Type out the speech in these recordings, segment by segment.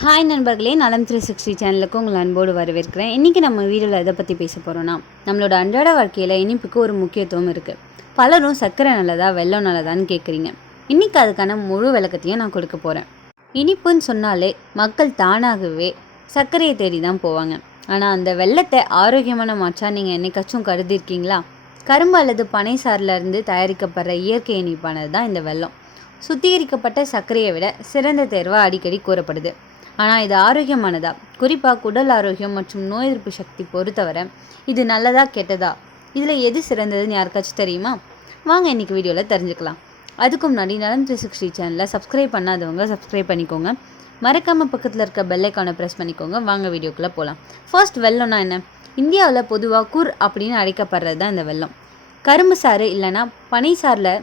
Hi நண்பர்களே நலம் three sixty சேனலுக்கு உங்களை அன்போடு வரவேற்கிறேன். இன்றைக்கி நம்ம வீடியோவில் எதை பற்றி பேச போகிறோன்னா நம்மளோட அன்றாட வாழ்க்கையில் இனிப்புக்கு ஒரு முக்கியத்துவம் இருக்குது பலரும் சர்க்கரை நல்லதா வெல்லம் நல்லதான்னு கேட்குறீங்க இன்றைக்கி அதுக்கான முழு விளக்கத்தையும் நான் கொடுக்க போகிறேன் இனிப்புன்னு சொன்னாலே மக்கள் தானாகவே சர்க்கரையை தேடி தான் போவாங்க. ஆனால் அந்த வெள்ளத்தை ஆரோக்கியமான மாற்றா நீங்கள் என்னைக்காச்சும் கருதிருக்கீங்களா? கரும்பு அல்லது பனை சாரிலிருந்து இருந்து தயாரிக்கப்படுற இயற்கை இனிப்பானது தான் இந்த வெள்ளம் சுத்திகரிக்கப்பட்ட சர்க்கரையை விட சிறந்த தேர்வாக அடிக்கடி கூறப்படுது. ஆனால் இது ஆரோக்கியமானதா? குறிப்பாக குடல் ஆரோக்கியம் மற்றும் நோய் எதிர்ப்பு சக்தி பொறுத்தவரை இது நல்லதா கெட்டதா? இதில் எது சிறந்ததுன்னு யாருக்காச்சும் தெரியுமா? வாங்க இன்றைக்கி வீடியோவில் தெரிஞ்சுக்கலாம். அதுக்கு முன்னாடி நலம் த்ரீ சிக்ஸ்டி சேனலில் சப்ஸ்கிரைப் பண்ணாதவங்க சப்ஸ்கிரைப் பண்ணிக்கோங்க. மறக்காமல் பக்கத்தில் இருக்க பெல்லைக்கானை ப்ரெஸ் பண்ணிக்கோங்க. வாங்க வீடியோக்குள்ளே போகலாம் ஃபர்ஸ்ட் வெள்ளம்னா என்ன? இந்தியாவில் பொதுவாக குர் அப்படின்னு அழைக்கப்படுறது தான் இந்த வெல்லம் கரும்பு சாறு இல்லைன்னா பனை சாரில்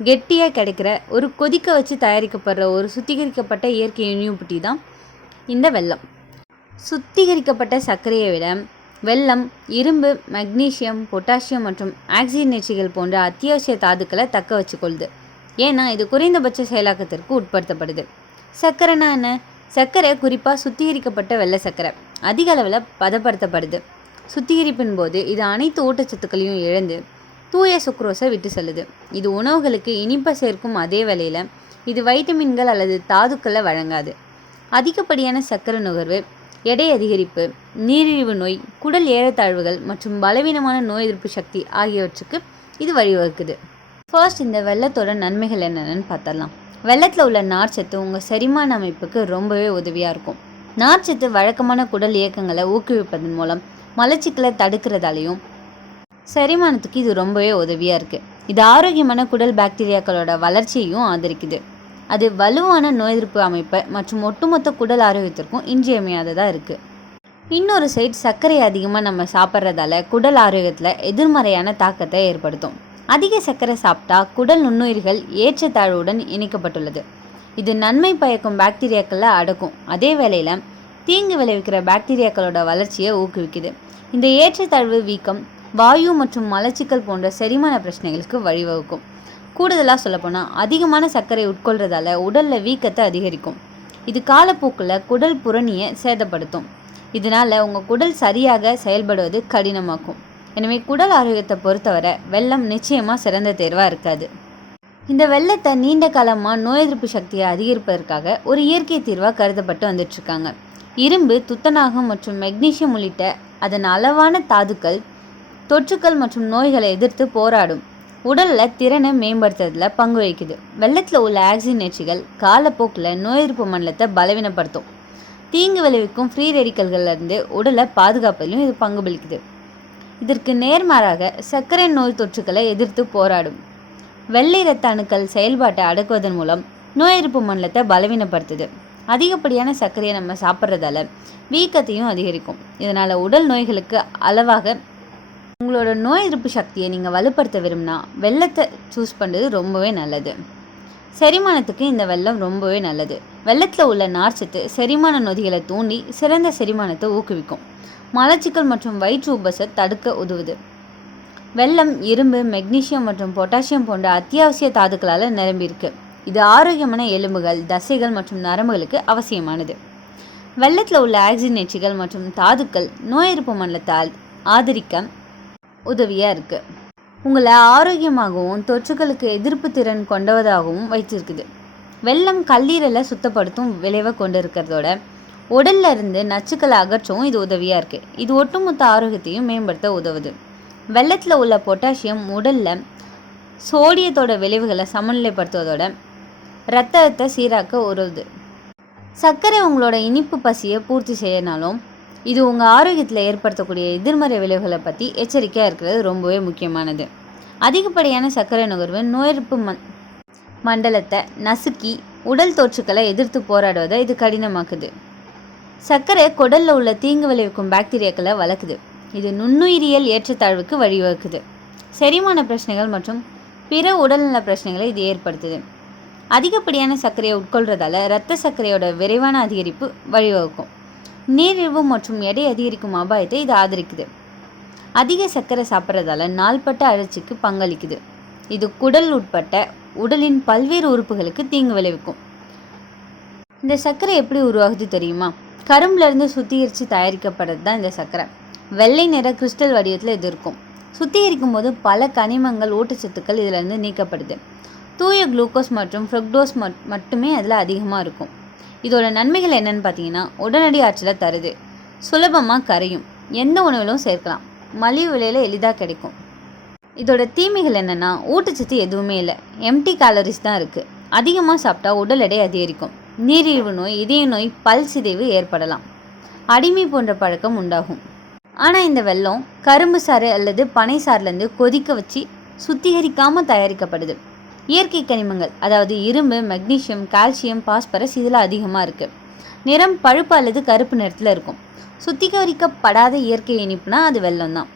கெட்டியாக கிடைக்கிற ஒரு கொதிக்க வச்சு தயாரிக்கப்படுற ஒரு சுத்திகரிக்கப்பட்ட இயற்கை இனிப்புட்டி தான் இந்த வெல்லம் சுத்திகரிக்கப்பட்ட சர்க்கரையை விட வெல்லம் இரும்பு மக்னீசியம் பொட்டாசியம் மற்றும் ஆக்சிஜனேற்றிகள் போன்ற அத்தியாவசிய தாதுக்களை தக்க வச்சுக்கொள்ளுது ஏன்னா இது குறைந்தபட்ச செயலாக்கத்திற்கு உட்படுத்தப்படுது. சர்க்கரைனா என்ன? சர்க்கரை குறிப்பாக சுத்திகரிக்கப்பட்ட வெள்ளை சர்க்கரை. அதிக அளவில் பதப்படுத்தப்படுது. சுத்திகரிப்பின் போது இது அனைத்து ஊட்டச்சத்துக்களையும் இழந்து தூய சுக்ரோஸை விட்டு செல்லுது. இது உணவுகளுக்கு இனிப்பை சேர்க்கும் அதே வேளையில் இது வைட்டமின்கள் அல்லது தாதுக்களை வழங்காது. அதிகப்படியான சர்க்கரை நுகர்வு எடை அதிகரிப்பு நீரிழிவு நோய் குடல் ஏறத்தாழ்வுகள் மற்றும் பலவீனமான நோய் எதிர்ப்பு சக்தி ஆகியவற்றுக்கு இது வழிவகுக்குது. ஃபர்ஸ்ட் இந்த வெள்ளத்தோட நன்மைகள் என்னென்னு பார்த்தரலாம் வெள்ளத்தில் உள்ள நார்ச்சத்து உங்கள் செரிமான அமைப்புக்கு ரொம்பவே உதவியாக இருக்கும். நார்ச்சத்து வழக்கமான குடல் இயக்கங்களை ஊக்குவிப்பதன் மூலம் மலச்சிக்கலை தடுக்கிறதாலையும் செரிமானத்துக்கு இது ரொம்பவே உதவியாக இருக்குது இது ஆரோக்கியமான குடல் பாக்டீரியாக்களோட வளர்ச்சியையும் ஆதரிக்குது. அது வலுவான நோய் எதிர்ப்பு அமைப்பை மற்றும் ஒட்டுமொத்த குடல் ஆரோக்கியத்திற்கும் இன்றியமையாததாக இருக்குது இன்னொரு சைடு சர்க்கரை அதிகமாக நம்ம சாப்பிட்றதால குடல் ஆரோக்கியத்தில் எதிர்மறையான தாக்கத்தை ஏற்படுத்தும். அதிக சர்க்கரை சாப்பிட்டா குடல் நுண்ணுயிர்கள் ஏற்றத்தாழ்வுடன் இணைக்கப்பட்டுள்ளது. இது நன்மை பயக்கும் பாக்டீரியாக்களை அடக்கும். அதே வேளையில் தீங்கு விளைவிக்கிற பாக்டீரியாக்களோட வளர்ச்சியை ஊக்குவிக்குது. இந்த ஏற்றத்தாழ்வு வீக்கம் வாயு மற்றும் மலச்சிக்கல் போன்ற செரிமான பிரச்சனைகளுக்கு வழிவகுக்கும். கூடுதலாக சொல்லப்போனால் அதிகமான சர்க்கரை உட்கொள்றதால உடலில் வீக்கத்தை அதிகரிக்கும். இது காலப்போக்கில் குடல் புறணியை சேதப்படுத்தும். இதனால் உங்கள் குடல் சரியாக செயல்படுவது கடினமாக்கும். எனவே குடல் ஆரோக்கியத்தை பொறுத்தவரை வெள்ளம் நிச்சயமாக சிறந்த தேர்வாக இருக்காது. இந்த வெள்ளத்தை நீண்ட காலமாக நோய் எதிர்ப்பு சக்தியை அதிகரிப்பதற்காக ஒரு இயற்கை தீர்வாக கருதப்பட்டு வந்துட்டுருக்காங்க இரும்பு துத்தநாகம் மற்றும் மெக்னீசியம் உள்ளிட்ட அதன் அளவான தாதுக்கள் தொற்றுக்கள் மற்றும் நோய்களை எதிர்த்து போராடும். உடலில் திறனை மேம்படுத்துறதுல பங்கு வகிக்குது. வெள்ளத்தில் உள்ள ஆக்சிஜனேற்றிகள் காலப்போக்கில் நோய் எதிர்ப்பு மண்டலத்தை பலவீனப்படுத்தும். தீங்கு விளைவிக்கும் ஃப்ரீ ரெடிக்கல்கள்லேருந்து உடலை பாதுகாப்பதிலும் இது பங்கு பலிக்குது இதற்கு நேர்மாறாக சர்க்கரை நோய் தொற்றுக்களை எதிர்த்து போராடும். வெள்ளை இரத்த அணுக்கள் செயல்பாட்டை அடக்குவதன் மூலம் நோய் எதிர்ப்பு மண்டலத்தை பலவீனப்படுத்துது. அதிகப்படியான சர்க்கரையை நம்ம சாப்பிட்றதால வீக்கத்தையும் அதிகரிக்கும். இதனால் உடல் நோய்களுக்கு அளவாக உங்களோட நோய் எதிர்ப்பு சக்தியை நீங்கள் வலுப்படுத்த விரும்பினா வெள்ளத்தை சூஸ் பண்ணுறது ரொம்பவே நல்லது. செரிமானத்துக்கு இந்த வெள்ளம் ரொம்பவே நல்லது. வெள்ளத்தில் உள்ள நார்ச்சத்து செரிமான நொதிகளை தூண்டி சிறந்த செரிமானத்தை ஊக்குவிக்கும். மலச்சிக்கல் மற்றும் வயிற்று உபசை தடுக்க உதவுது. வெள்ளம் இரும்பு மெக்னீஷியம் மற்றும் பொட்டாசியம் போன்ற அத்தியாவசிய தாதுக்களால் நிரம்பியிருக்கு இது ஆரோக்கியமான எலும்புகள் தசைகள் மற்றும் நரம்புகளுக்கு அவசியமானது. வெள்ளத்தில் உள்ள ஆக்சிஜனேற்றிகள் மற்றும் தாதுக்கள் நோய் எதிர்ப்பு மண்டலத்தால் ஆதரிக்க உதவியாக இருக்குது உங்களை ஆரோக்கியமாகவும் தொற்றுகளுக்கு எதிர்ப்பு திறன் கொண்டவதாகவும் வைத்திருக்குது. வெள்ளம் கல்லீரலை சுத்தப்படுத்தும் விளைவை கொண்டு இருக்கிறதோட உடல்ல இருந்து நச்சுக்களை அகற்றவும் இது உதவியாக இருக்குது இது ஒட்டுமொத்த ஆரோக்கியத்தையும் மேம்படுத்த உதவுது. வெள்ளத்தில் உள்ள பொட்டாசியம் உடலில் சோடியத்தோட விளைவுகளை சமநிலைப்படுத்துவதோட ரத்தத்தை சீராக்க உதவுது. சர்க்கரை உங்களோட இனிப்பு பசியை பூர்த்தி செய்யனாலும் இது உங்கள் ஆரோக்கியத்தில் ஏற்படுத்தக்கூடிய எதிர்மறை விளைவுகளை பற்றி எச்சரிக்கையாக இருக்கிறது ரொம்பவே முக்கியமானது. அதிகப்படியான சர்க்கரை நுகர்வு நோய் எதிர்ப்பு மண் மண்டலத்தை நசுக்கி உடல் தொற்றுக்களை எதிர்த்து போராடுவதை இது கடினமாக்குது. சர்க்கரை குடலில் உள்ள தீங்கு விளைவிக்கும் பாக்டீரியாக்களை வளர்க்குது. இது நுண்ணுயிரியல் ஏற்றத்தாழ்வுக்கு வழிவகுக்குது. செரிமான பிரச்சனைகள் மற்றும் பிற உடல்நல பிரச்சனைகளை இது ஏற்படுத்துது. அதிகப்படியான சர்க்கரையை உட்கொள்றதால இரத்த சர்க்கரையோட விரைவான அதிகரிப்பு வழிவகுக்கும். நீரிழிவு மற்றும் எடை அதிகரிக்கும் அபாயத்தை இது ஆதரிக்குது. அதிக சர்க்கரை சாப்பிட்றதால நாள்பட்ட அழற்சிக்கு பங்களிக்குது. இது குடல் உட்பட்ட உடலின் பல்வேறு உறுப்புகளுக்கு தீங்கு விளைவிக்கும். இந்த சர்க்கரை எப்படி உருவாகுது தெரியுமா? கரும்புலேருந்து சுத்திகரித்து தயாரிக்கப்படுறது தான் இந்த சர்க்கரை. வெள்ளை நிற கிறிஸ்டல் வடிவத்தில் இது இருக்கும். சுத்திகரிக்கும் போது பல கனிமங்கள் ஊட்டச்சத்துக்கள் இதிலேருந்து நீக்கப்படுது. தூய குளுக்கோஸ் மற்றும் ஃப்ரக்டோஸ் மட் மட்டுமே அதில் அதிகமாக இருக்கும். இதோட நன்மைகள் என்னன்னு பார்த்தீங்கன்னா உடனடி ஆற்றலை தருது. சுலபமாக கரையும். எந்த உணவிலும் சேர்க்கலாம். மலிவு விலையில் எளிதாக கிடைக்கும். இதோட தீமைகள் என்னென்னா ஊட்டச்சத்து எதுவுமே இல்லை. எம்டி கேலரிஸ் தான் இருக்குது அதிகமாக சாப்பிட்டா உடல் எடை அதிகரிக்கும். நீரிழிவு நோய் இதய நோய் பல் சிதைவு ஏற்படலாம். அடிமை போன்ற பழக்கம் உண்டாகும். ஆனால் இந்த வெல்லம் கரும்பு சாறு அல்லது பனை சாறுலேருந்து கொதிக்க வச்சு சுத்திகரிக்காமல் தயாரிக்கப்படுது. இயற்கை கனிமங்கள் அதாவது இரும்பு மெக்னீசியம் கால்சியம் பாஸ்பரஸ் இதில் அதிகமாக இருக்குது நிறம் பழுப்பு அல்லது கருப்பு நிறத்தில் இருக்கும். சுத்திகரிக்கப்படாத இயற்கை இனிப்புனா அது வெள்ளம் தான்.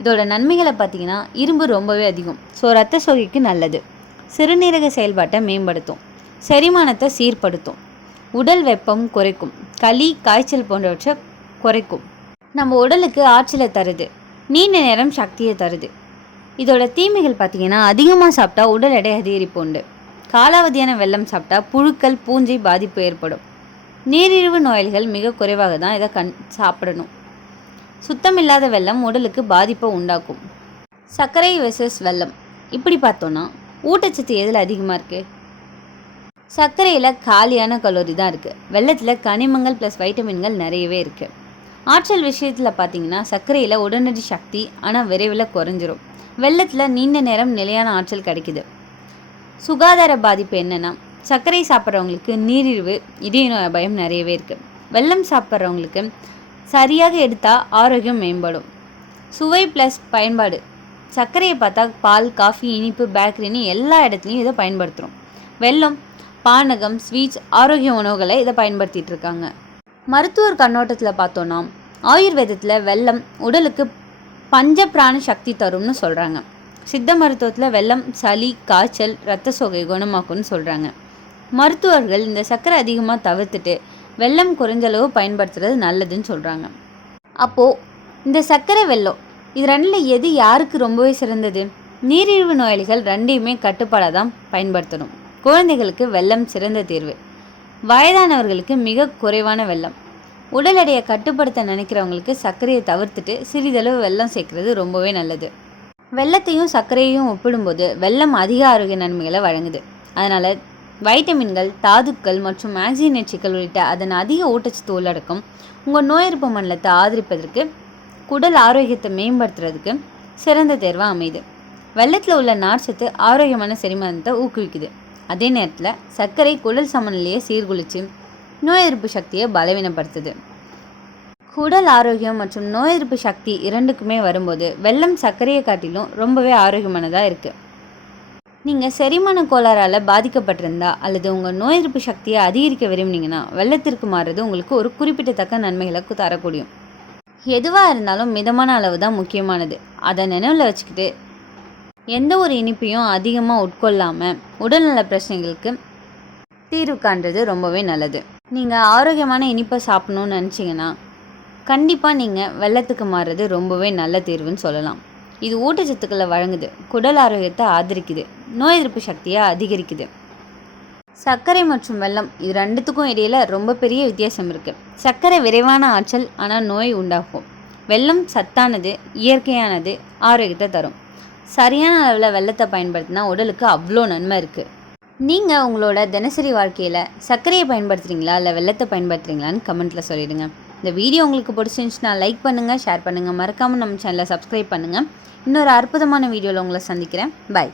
இதோட நன்மைகளை பார்த்தீங்கன்னா இரும்பு ரொம்பவே அதிகம். ஸோ ரத்த சோகைக்கு நல்லது. சிறுநீரக செயல்பாட்டை மேம்படுத்தும். செரிமானத்தை சீர்படுத்தும். உடல் வெப்பம் குறைக்கும். களி காய்ச்சல் போன்றவற்றை குறைக்கும். நம்ம உடலுக்கு ஆற்றலை தருது. நீண்ட நேரம் சக்தியை தருது. இதோட தீமைகள் பார்த்திங்கன்னா அதிகமாக சாப்பிட்டா உடல் எடை அதிகரிப்பு உண்டு. காலாவதியான வெள்ளம் சாப்பிட்டா புழுக்கள் பூஞ்சை பாதிப்பு ஏற்படும். நீரிழிவு நோய்கள் மிக குறைவாக தான் இதை கண் சாப்பிடணும். சுத்தமில்லாத வெள்ளம் உடலுக்கு பாதிப்பை உண்டாக்கும். சர்க்கரை வெர்சஸ் வெல்லம் இப்படி பார்த்தோன்னா ஊட்டச்சத்து எதில் அதிகமாக இருக்குது சர்க்கரையில் காலியான கலோரி தான் இருக்குது வெள்ளத்தில் கனிமங்கள் ப்ளஸ் வைட்டமின்கள் நிறையவே இருக்குது ஆற்றல் விஷயத்தில் பார்த்தீங்கன்னா சர்க்கரையில் உடனடி சக்தி ஆனால் விரைவில் குறைஞ்சிரும். வெள்ளத்தில் நீண்ட நேரம் நிலையான ஆற்றல் கிடைக்குது. சுகாதார பாதிப்பு என்னென்னா சர்க்கரை சாப்பிட்றவங்களுக்கு நீரிழிவு இதய நோய் பயம் நிறையவே இருக்குது வெல்லம் சாப்பிட்றவங்களுக்கு சரியாக எடுத்தால் ஆரோக்கியம் மேம்படும். சுவை ப்ளஸ் பயன்பாடு. சர்க்கரையை பார்த்தா பால் காஃபி இனிப்பு பேக்கரின்னு எல்லா இடத்துலையும் இதை பயன்படுத்துகிறோம் வெல்லம் பானகம் ஸ்வீட்ஸ் ஆரோக்கிய உணவுகளை இதை பயன்படுத்திகிட்டு இருக்காங்க. மருத்துவர் கண்ணோட்டத்தில் பார்த்தோன்னா ஆயுர்வேதத்தில் வெல்லம் உடலுக்கு பஞ்சபிராண சக்தி தரும்னு சொல்கிறாங்க சித்த மருத்துவத்தில் வெள்ளம் சளி காய்ச்சல் ரத்த சோகை குணமாக்கும்னு சொல்கிறாங்க மருத்துவர்கள் இந்த சர்க்கரை அதிகமாக தவிர்த்துட்டு வெள்ளம் குறைஞ்சளவு பயன்படுத்துறது நல்லதுன்னு சொல்கிறாங்க அப்போது இந்த சர்க்கரை வெள்ளம் இது ரெண்டில் எது யாருக்கு ரொம்பவே சிறந்தது? நீரிழிவு நோயாளிகள் ரெண்டையுமே கட்டுப்பாடாக தான் பயன்படுத்தணும். குழந்தைகளுக்கு வெள்ளம் சிறந்த தீர்வு. வயதானவர்களுக்கு மிக குறைவான வெள்ளம். உடல் எடையை கட்டுப்படுத்த நினைக்கிறவங்களுக்கு சர்க்கரையை தவிர்த்துட்டு சிறிதளவு வெள்ளம் சேர்க்கறது ரொம்பவே நல்லது. வெள்ளத்தையும் சர்க்கரையையும் ஒப்பிடும்போது வெள்ளம் அதிக ஆரோக்கிய நன்மைகளை வழங்குது. அதனால் வைட்டமின்கள் தாதுக்கள் மற்றும் மேக்சினேட்சிகள் உள்ளிட்ட அதன் அதிக ஊட்டச்சத்து உள்ளடக்கம் உங்கள் நோயெதிர்ப்பு மண்டலத்தை ஆதரிப்பதற்கு குடல் ஆரோக்கியத்தை மேம்படுத்துறதுக்கு சிறந்த தேர்வாக அமையுது. வெள்ளத்தில் உள்ள நார்ச்சத்து ஆரோக்கியமான செரிமானத்தை ஊக்குவிக்குது. அதே நேரத்தில் சர்க்கரை குடல் சமநிலையை சீர்குலைச்சு நோய் எதிர்ப்பு சக்தியை பலவீனப்படுத்துது. உடல் ஆரோக்கியம் மற்றும் நோய் எதிர்ப்பு சக்தி இரண்டுக்குமே வரும்போது வெள்ளம் சர்க்கரையை காட்டிலும் ரொம்பவே ஆரோக்கியமானதாக இருக்குது நீங்கள் செரிமான கோளாறால் பாதிக்கப்பட்டிருந்தா அல்லது உங்கள் நோய் எதிர்ப்பு சக்தியை அதிகரிக்க விரும்பினீங்கன்னா வெள்ளத்திற்கு மாறுறது உங்களுக்கு ஒரு குறிப்பிட்டத்தக்க நன்மைகளை தரக்கூடியும். எதுவாக இருந்தாலும் மிதமான அளவு தான் முக்கியமானது. அதை நினைவில் வச்சுக்கிட்டு எந்த ஒரு இனிப்பையும் அதிகமாக உட்கொள்ளாமல் உடல்நல பிரச்சனைகளுக்கு தீர்வு காண்றது ரொம்பவே நல்லது. நீங்கள் ஆரோக்கியமான இனிப்பை சாப்பிட்ணுன்னு நினச்சிங்கன்னா கண்டிப்பாக நீங்கள் வெள்ளத்துக்கு மாறுறது ரொம்பவே நல்ல தீர்வுன்னு சொல்லலாம். இது ஊட்டச்சத்துக்களை வழங்குது குடல் ஆரோக்கியத்தை ஆதரிக்குது நோய் எதிர்ப்பு சக்தியை அதிகரிக்குது. சர்க்கரை மற்றும் வெல்லம் இது ரெண்டுத்துக்கும் இடையில் ரொம்ப பெரிய வித்தியாசம் இருக்குது சர்க்கரை விரைவான ஆற்றல் ஆனால் நோய் உண்டாகும். வெள்ளம் சத்தானது இயற்கையானது ஆரோக்கியத்தை தரும். சரியான அளவில் வெள்ளத்தை பயன்படுத்தினா உடலுக்கு அவ்வளோ நன்மை இருக்குது நீங்கள் உங்களோட தினசரி வாழ்க்கையில் சர்க்கரையை பயன்படுத்துகிறீங்களா இல்லை வெள்ளத்தை பயன்படுத்துகிறீங்களான்னு கமெண்ட்டில் சொல்லிடுங்க. இந்த வீடியோ உங்களுக்கு பிடிச்சிருந்துச்சுன்னா லைக் பண்ணுங்கள் ஷேர் பண்ணுங்கள் மறக்காமல் நம்ம சேனலை சப்ஸ்கிரைப் பண்ணுங்கள் இன்னொரு அற்புதமான வீடியோவில் உங்களை சந்திக்கிறேன். பாய்